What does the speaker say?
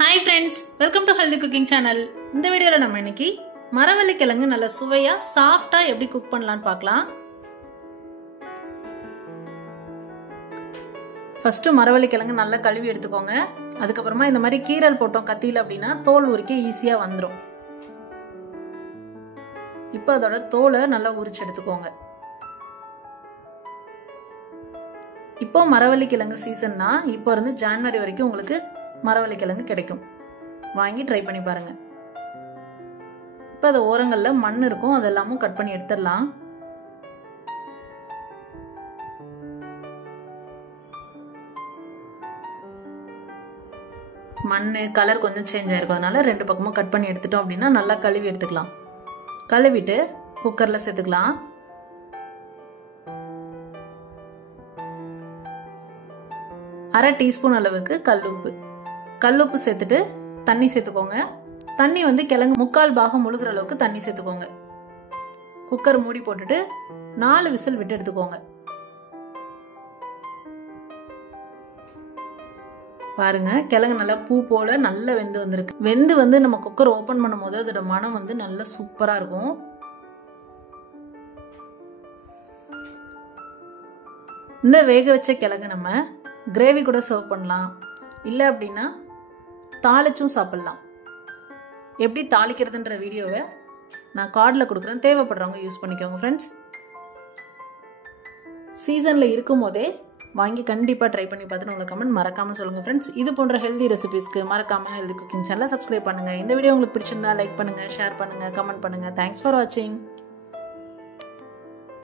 Hi friends, welcome to Healthy Cooking Channel. இந்த வீடியோல நம்ம இன்னைக்கு மரவள்ளி கிழங்கு நல்ல சுவையா சாஃப்ட்டா எப்படி குக் பண்ணலாம்னு பார்க்கலாம். ஃபர்ஸ்ட் மரவள்ளி கிழங்கு நல்லா கழுவி எடுத்துக்கோங்க. அதுக்கு அப்புறமா இந்த மாதிரி கீரல் போட்டோம் கத்தியில அப்படினா தோல் உரிக்க ஈஸியா வந்துரும். இப்போ அதோட தோலை நல்லா உரிச்சு எடுத்துக்கோங்க. இப்போ மரவள்ளி கிழங்கு சீசன் தான். இப்போ இருந்து ஜனவரி வரைக்கும் உங்களுக்கு மரவள்ளி கிழங்கு கிடைக்கும். வாங்கி ட்ரை பண்ணி பாருங்க. இப்போ அது ஓரங்கள்ல மண் இருக்கும், அதெல்லாமும் கட் பண்ணி எடுத்துடலாம். மண் கலர் கொஞ்சம் சேஞ்ச் ஆயிருக்கும், அதனால ரெண்டு பக்கமும் கட் பண்ணி எடுத்துட்டோம் அப்படின்னா நல்லா கழுவி எடுத்துக்கலாம். கழுவிட்டு குக்கர்ல சேர்த்துக்கலாம். அரை டீஸ்பூன் அளவுக்கு கல்லுப்பு சேர்த்துட்டு தண்ணி சேர்த்துக்கோங்க. தண்ணி வந்து கிழங்கு 3/4 பாகம் முழுகிற அளவுக்கு தண்ணி சேர்த்துக்கோங்க. குக்கர் மூடி போட்டுட்டு 4 விசில் விட்டு எடுத்துக்கோங்க. பாருங்க, கிழங்கு நல்லா பூ போல நல்லா வெந்து வந்திருக்கு. வெந்து வந்து நம்ம குக்கர் ஓபன் பண்ணும் போது அதோட மனம் வந்து நல்லா சூப்பரா இருக்கும். இந்த வேக வச்ச கிழங்கு நம்ம கிரேவி கூட சர்வ் பண்ணலாம், இல்லை அப்படின்னா தாளிச்சும் சாப்பிடலாம். எப்படி தாளிக்கிறதுன்ற வீடியோவை நான் கார்டில் கொடுக்குறேன், தேவைப்படுறவங்க யூஸ் பண்ணிக்கோங்க ஃப்ரெண்ட்ஸ். சீசனில் இருக்கும் போதே வாங்கி கண்டிப்பாக ட்ரை பண்ணி பார்த்துட்டு உங்களுக்கு கமெண்ட் மறக்காமல் சொல்லுங்கள் ஃப்ரெண்ட்ஸ். இது போன்ற ஹெல்தி ரெசிபிஸ்க்கு மறக்காமல் ஹெல்தி குக்கிங் சேனலை சப்ஸ்கிரைப் பண்ணுங்கள். இந்த வீடியோ உங்களுக்கு பிடிச்சிருந்தா லைக் பண்ணுங்கள், ஷேர் பண்ணுங்கள், கமெண்ட் பண்ணுங்கள். தேங்க்ஸ் ஃபார் வாட்சிங்.